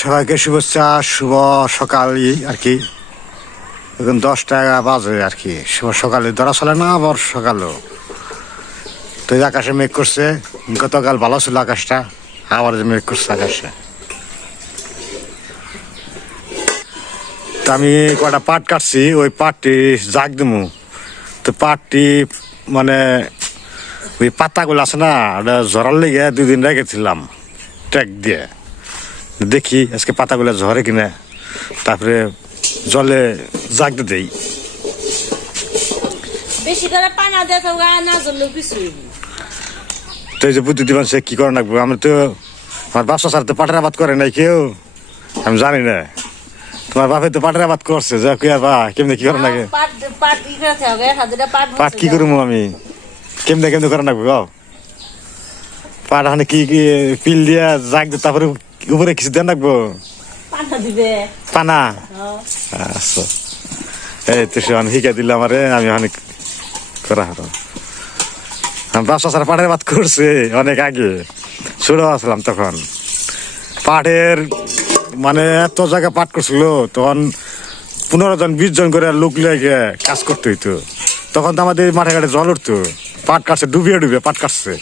সবাইকে শুভেচ্ছা শুভ সকালই আর কি। এখন দশটা বাজে আর কি। শুভ সকালে ধরা চলে না, আবার সকালও। তো আকাশে মেঘ করছে। গতকাল ভালো ছিল আকাশটা, আবার মেঘ করছে আকাশে। তো আমি কটা পাট কাটছি, ওই পাটটি জাগ দিমু। তো পাটটি মানে ওই পাতাগুলো আছে না, ওটা ঝরার লেগে দুই দিন রেখেছিলাম, ট্যাগ দিয়ে। দেখি আজকে পাতাগুলো ঝরে কিনা। তারপরে জলে জাগতে দেই। বেশি করে পানা দিয়ে তো না এই যে বুদ্ধি সে কি করে রাখব আমি তো আমার বাপসা স্যার তো পাটের আবাদ করে নাই কেউ। আমি জানি না। তোমার বাপে তো পাটের আবাদ করছে যা কি আর বা কেমনে কি করে নাকি পাট কি করব আমি? কেমনে কেমনে করে গাও পাট ওখানে কি কি পিল দিয়া জাগ তারপরে উপরে কিছু দেন রাখব? পানা। আচ্ছা। এই তো সে শিখা দিলে আমারে আমি অনেক করা আমি বাসা সারা পাটের বাদ করছে অনেক আগে। ছোট আসলাম তখন। পাটের মানে এত জায়গা পাট করছিল তখন পনেরো জন বিশ জন করে লোক লেগে কাজ করতে হইতো। তখন তো আমাদের মাঠে ঘাটে জল উঠতো। পাট কাটছে ডুবিয়ে ডুবিয়ে পাট কাটছে।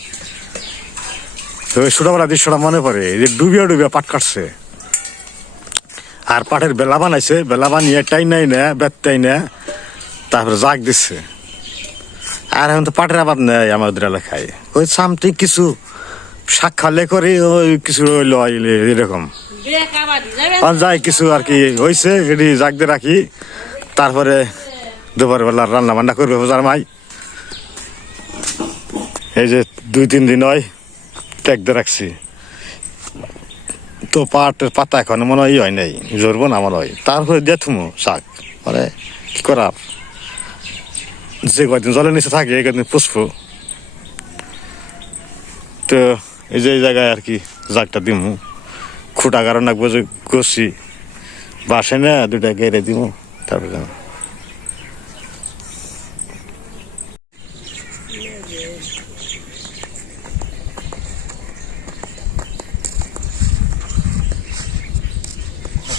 তো ছোটবেলা দৃশ্যটা মনে পড়ে? যে ডুবিয়ে ডুবিয়ে পাট কাটছে। আর পাটের বেলা বানাইছে, বেলা বানিয়ে টাই নাই না বেত্তাই না, তারপরে জাগ দিচ্ছে আর এখন তো পাটের আবাদ নেই আমাদের এলাকায়। ওই সামথিং কিছু শাক খালে করে, ওই কিছু লয় এরকম। যাই কিছু আর কি হয়েছে এটি জাগ দিয়ে রাখি। তারপরে দুপুর বেলা রান্না বান্না করবে বোঝার মাই। এই যে দুই তিন দিন হয়। ট্যাগ দিয়ে রাখছি। তো পাটের পাতা এখন মনে হয় ই হয় নাই জরবো না মনে হয়। তারপরে দিয়ে থুমো শাক। মানে কি করার? যে কয়দিন জলের নিচে থাকে, এই কয়দিন পুষ্প তো এই যে এই জায়গায় আর কি জাগটা দিমু। খুঁটা কারণ রাখব যে কষি। বাসে না দুটা গেড়ে দিব তারপরে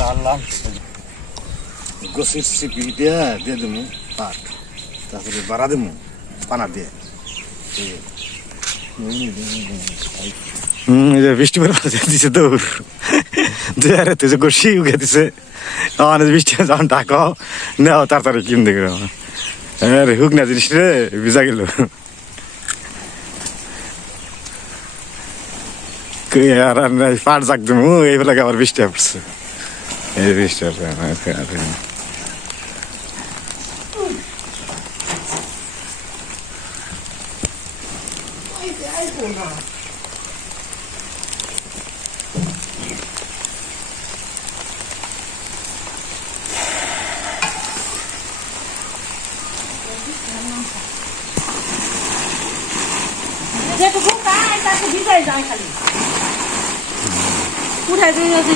আনলাম গোসির সিপি দিয়ে দিয়ে দেবো পাট তারপরে বাড়া দেবো পানা দিয়ে বৃষ্টি দিছে দৌড় দুই আরে তুই গোসি উগে দিছে আমার বৃষ্টি যখন ডাকো নেও তাড়াতাড়ি কিন দেখে আরে হুক না জিনিস রে ভিজা গেল আর পাট জাগ দেবো এইবেলা আবার বৃষ্টি পড়ছে এই বৃষ্টি আর যেটুকু খায় তাকে ভিজাই যায় খালি উঠাই দিয়ে যদি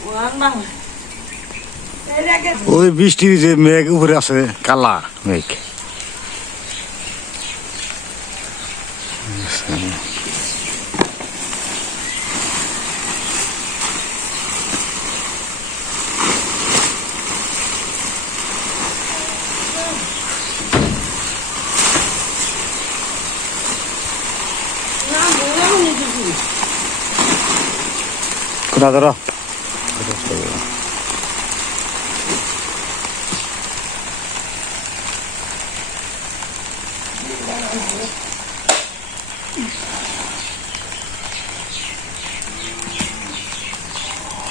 ও আর না হয়। ওই বৃষ্টি যে মেঘ উপরে আছে কালা মেঘ না, মনেও নেই কিছু। কোথা ধরো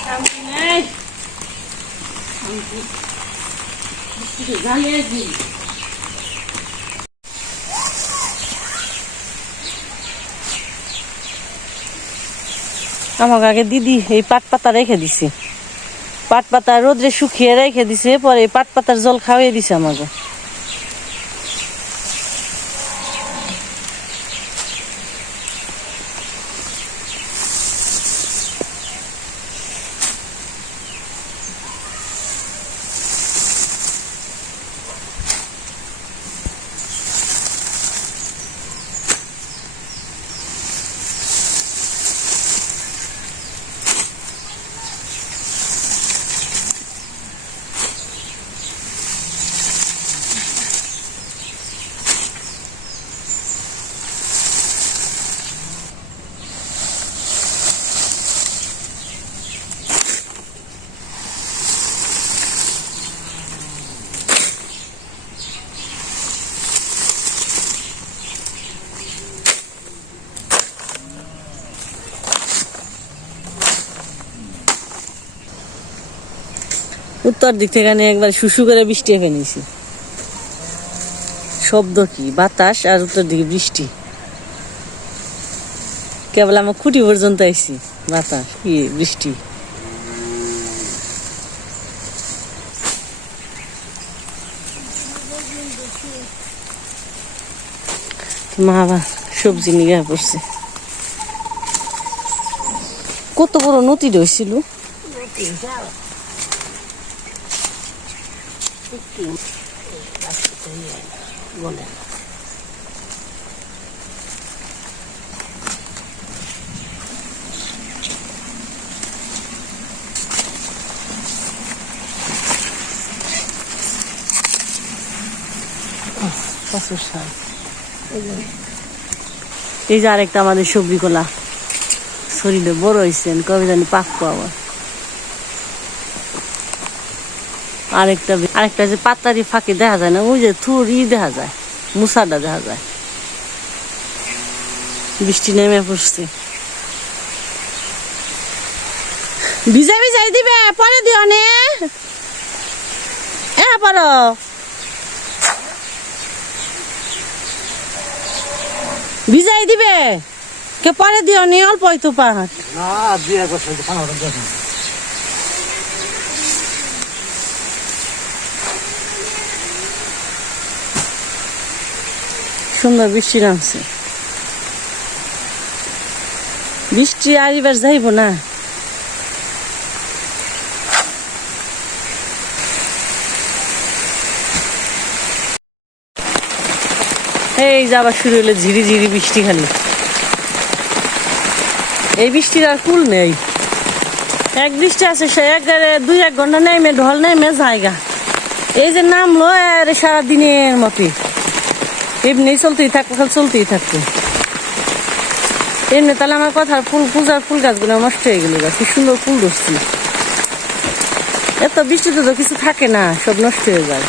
শান্তি নেই। শান্তি। কিছু জ্বালিয়ে দিই। আমাকে আগে দিদি এই পাট পাতা রেখে দিছে। পাট পাতা রোদ্রে শুকিয়ে রেখে দিছে পরে পাট পাতার জল খাওয়াই দিছে আমাকে। উত্তর দিক থেকে একবার শুশু করে বৃষ্টি এঁকে নিয়েছি। শব্দ কি? বাতাস আর উত্তর দিকে বৃষ্টি। কেবল আমার খুঁটি পর্যন্ত আইছি। বাতাস, কি বৃষ্টি। মা সবজি নিয়ে পড়ছে। কত বড় নদী রয়েছিল এই যে আরেকটা আমাদের সবজি কলা। শরীরে বড় হয়েছেন কবে জানি পাকবো আবার আরেকটা আরেকটা যে পাতারি ফাঁকে দেখা যায় না, ওই যে থুর দেখা যায় মুসাটা দেখা যায়। বৃষ্টি নেমে পড়ছে। ভিজা ভিজাই দিবে, পরে দিও নে। এ পড়ো ভিজাই দিবে, কে পরে দিও নি, অল্প হয়তো পাহাড়। না, দিয়ে সুন্দর বৃষ্টি নামছে। বৃষ্টি আর এবার যাইব না। এই যাবার শুরু হলো ঝিরি ঝিরি বৃষ্টি খালি। এই বৃষ্টির আর কুল নেই। এক বৃষ্টি আছে সে একবারে দুই এক ঘণ্টা নেই মে ঢল নেমে জায়গা। এই যে নামলো আর সারাদিনের মতোই। এমনি চলতেই থাকব, খালি চলতেই থাকতো এমনি তাহলে আমার কথা ফুল, পূজার ফুল গাছগুলো নষ্ট হয়ে গেল গাছ সুন্দর ফুল ধরছি। এত বৃষ্টিতে তো কিছু থাকে না, সব নষ্ট হয়ে যায়।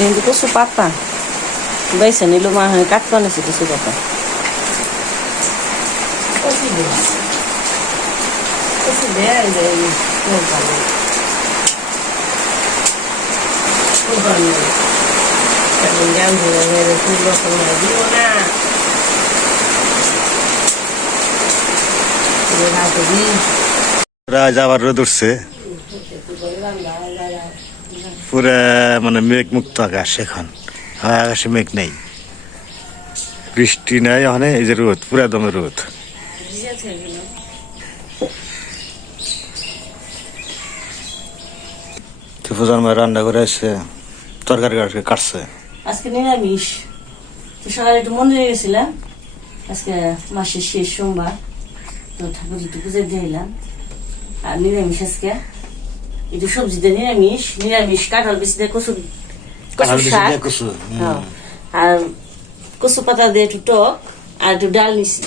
কিন্তু কচু পাতা বাইছে নিলো মা হয় কাটতে আনেছে কচু পাতা রাজ আবার রোদ উঠছে পুরা মানে মেঘ মুক্ত আকাশ এখন। আকাশে মেঘ নেই। বৃষ্টি নাই ওখানে, এই যে রোদ, পুরা দমে রোদ। পূজার মায়ের রান্না করে এসে, তরকারি কাটকে কাটছে। আজকে নিরামিষ। তো সকালে একটু মন্দিরে গেছিলাম। আজকে মাসের শেষ সোমবার। তো ঠাকুর একটু পুজো দিয়ে এলাম। আর নিরামিষ আজকে। একটু সবজি দিয়ে নিরামিষ নিরামিষ কাঁঠাল বেশি দিয়ে কচু কচু শাক। আর কচু পাতা দিয়ে একটু টক আর একটু ডাল নিছি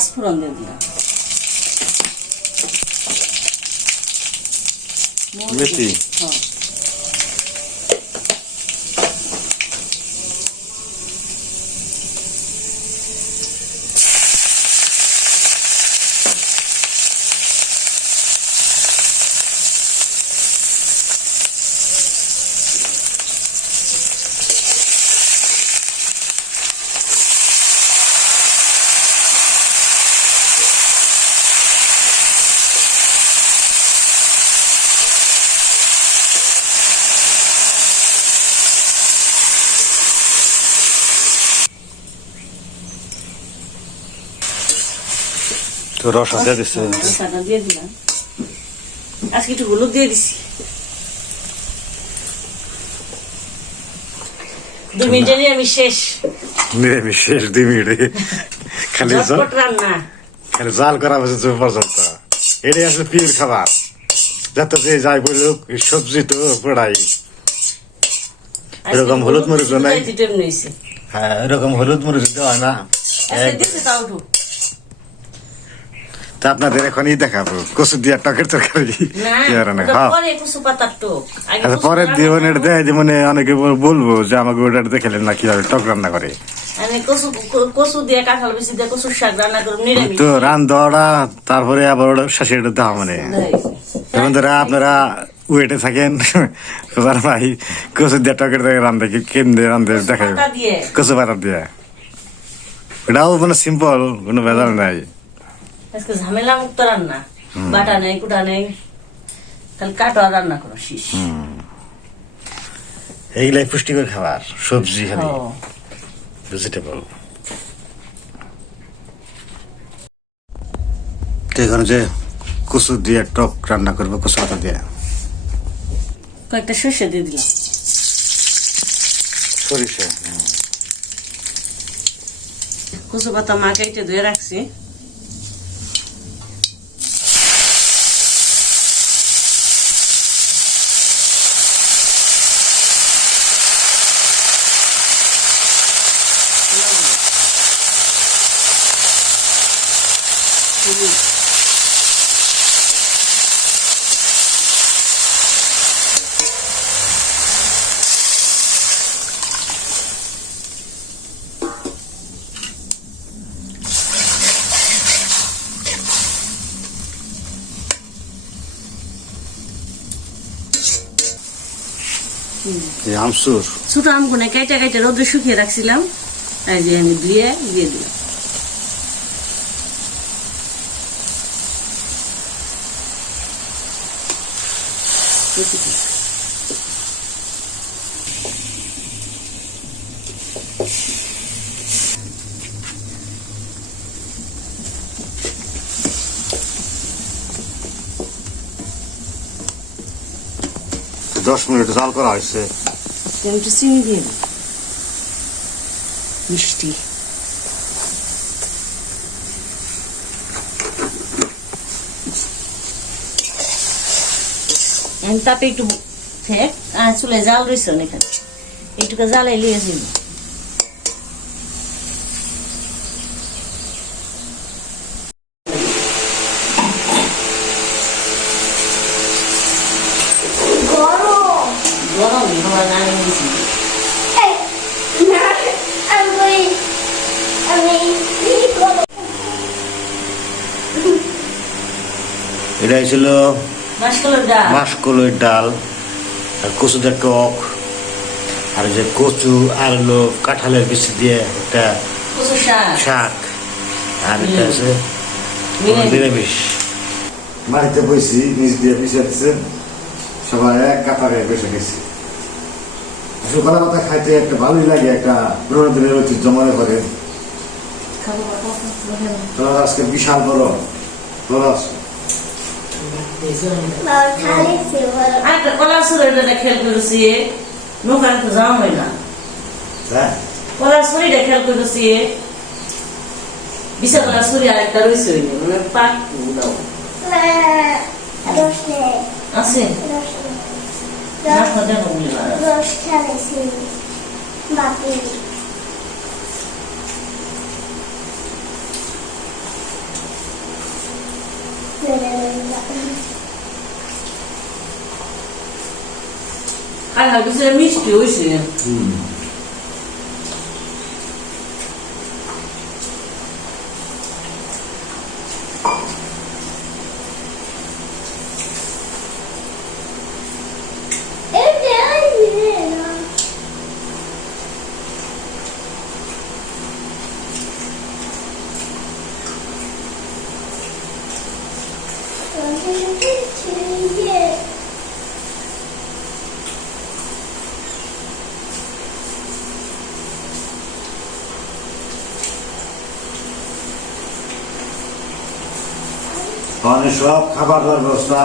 পাঁচ ফোড়ন দিয়ে দিলাম মেথি হ্যাঁ। তো রস দিয়ে দিচ্ছে মশলাটা দিয়ে দিলাম। আজকে একটু হলুদ দিয়ে দিছি। দুই মিনিটে নিরামিষ শেষ। নিরামিষ শেষ দুই মিনিটে। খালি রান্না। খালি জাল করা চুপ পর্যন্ত। এটাই আসলে খাবার। যত যে যাই বলুক সবজি তো পড়াই। এরকম হলুদ মরিচও নাই? হয়েছে। হ্যাঁ এরকম হলুদ মরিচ দেওয়া হয় না আজকে এক- দিছে তাও একটু। তা আপনাদের এখন ই দেখাবো। কচু দিয়া টকের তরকারি। ওটা হ্যাঁ। পরে আচ্ছা দিয়ে। এটা দেয় যে মানে অনেকে বলব যে আমাকে ওটা দেখেলেন না কীভাবে টক রান্না করে। তো রান দেওয়াটা তারপরে আবার ওটা শেষে এটা দেওয়া মানে। যেমন ধরে আপনারা ওয়েটে থাকেন প্রধান ভাই কচু দিয়ে টকের তরকারি রান্ধে কেমনে রান্ধে দেখাই। কচু পাতা দিয়ে। এটাও মানে সিম্পল কোনো ভেজাল নাই। আজকে ঝামেলা মুক্ত রান্না। বাটা নেই কুটা নেই। খালি কাটো রান্না করো শীষ এইগুলাই পুষ্টিকর খাবার সবজি ও, ভেজিটেবল এখন যে কচু দিয়ে টক রান্না করব কচু পাতা দিয়ে। কয়েকটা সর্ষে দিয়ে দিলাম। সরিষা কচু পাতা মা কেটে ধুয়ে রাখছি। এই আমসুর ছোট আমগুনে কেটে কেটে রোদে শুকিয়ে রাখছিলাম। এই যে আমি ধুয়ে দিয়ে দিলাম। দশ মিনিট জাল করা হয়েছে। মিষ্টি। তাপে একটু ফেক আহ চুলে জাল রয়েছে এখানে একটু জালাই লিয়ে গরম গরম হওয়া না নিয়েছি এই, না আমি আমি কি করব এটা ছিল মাসকলার ডাল আর কচুদের টক আর যে কচু আর হলো কাঁঠালের বিচি দিয়ে একটা শাক। শাক আর এটা আছে নিরামিষ। বাড়িতে বসি নিজ দিয়ে পিছিয়ে দিচ্ছে সবাই এক কাতারে বসে গেছি। সকালে পাতা খাইতে একটা ভালোই লাগে একটা পুরোনো দিনের ঐতিহ্য মনে করে। আজকে বিশাল বড় বড় আছে বাবা খালি সেবল আর একটা কলা সুরে খেয়াল করেছি নৌকার তো যাওয়া হয় না। হ্যাঁ। কলার শরীরে খেয়াল করেছি বিশা কলার শরীর আরেকটা রয়েছে ওই মানে পাক দাও। আছে? দশ নেই না খাতে দশ খেলেছি বাকি আর হালকা সে মিষ্টি হয়েছে এই যে এই যে না Yeah. মানে সব খাবার দাবার ব্যবস্থা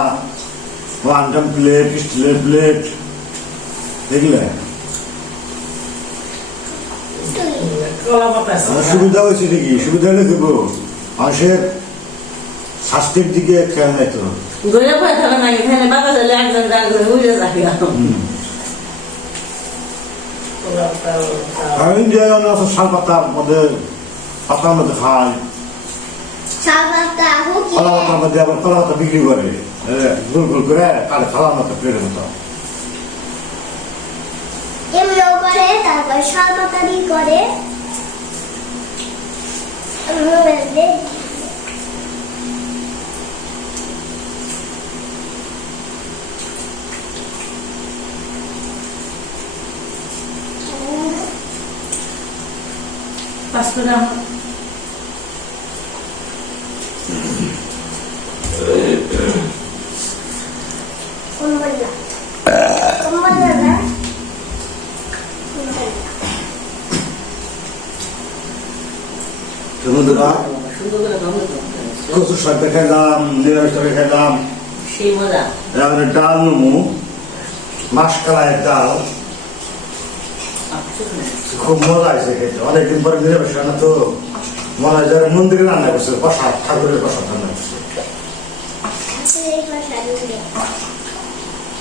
কোয়ান্টাম প্লেট স্টিলের প্লেট দেখলে? সুবিধা হয়েছে ঠিকই সুবিধা হলে দেবো। মানুষের স্বাস্থ্যের দিকে খেয়াল নাই তো। শাল পাতার মধ্যে পাতার মধ্যে খাই সাবাতা হুকি কলা পাতার মধ্যে আবার কলা পাতা বিক্রি করে। গুল গুল করে কালে খাওয়ার মতো প্লেটের মতো। এমনিও করে তারপর সাবাতারি করে। মোবাইলে বন্ধুরা শাকটা নিরামিষ তরকারি ডাল নমু মাসকালায় ডাল। খুব মজা আছে খেতে। অনেকদিন পরে নিরামিষ রান্না তো। মনে হয় যারা মন্দিরে রান্না করছে প্রসাদ ঠাকুরের প্রসাদ রান্না করছে।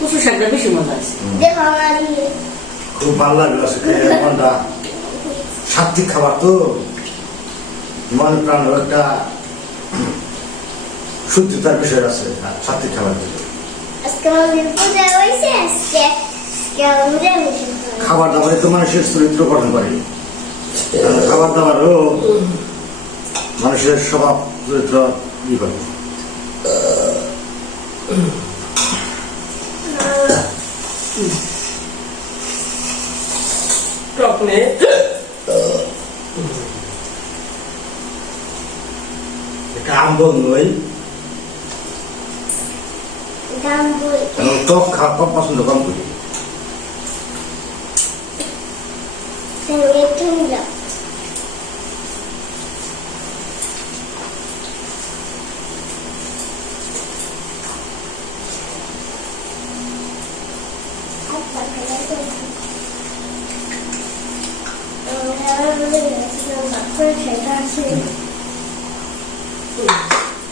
কুচু শাকটা বেশি মজা আছে খুব ভালো লাগল মনটা। সাত্বিক খাবার তো। মন প্রাণ একটা শুদ্ধিতার বিষয় আছে সাত্বিক খাবার খাবার দাবারে তো মানুষের চরিত্র গঠন করে। খাবার দাবারও মানুষের স্বভাব চরিত্র ই করে। টক নে একটা আম্বল নই টক খাওয়া কম পছন্দ কম করি সঙ্গে ঠান্ডা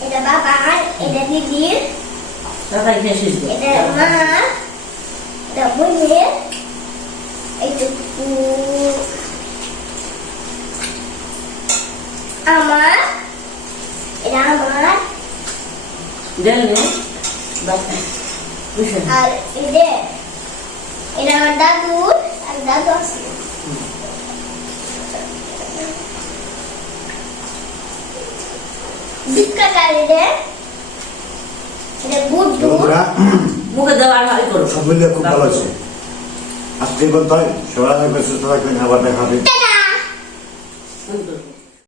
এটা বাবার এটা দিদির দাদা খেয়ে শেষ করে। এটা মা এটা বোনের এইটুকু আমার এটা আমার দেন নে দাদা আর এটা এটা আমার দাদুর আর দাদু আছে। ভিক্ষা কালীদের এটা গুড্ডু মুখে দেওয়া আর করো। সব মিলিয়ে খুব ভালো আছে আজকে বলতে হয় সবাই সুস্থ থাকবেন আবার দেখা হবে।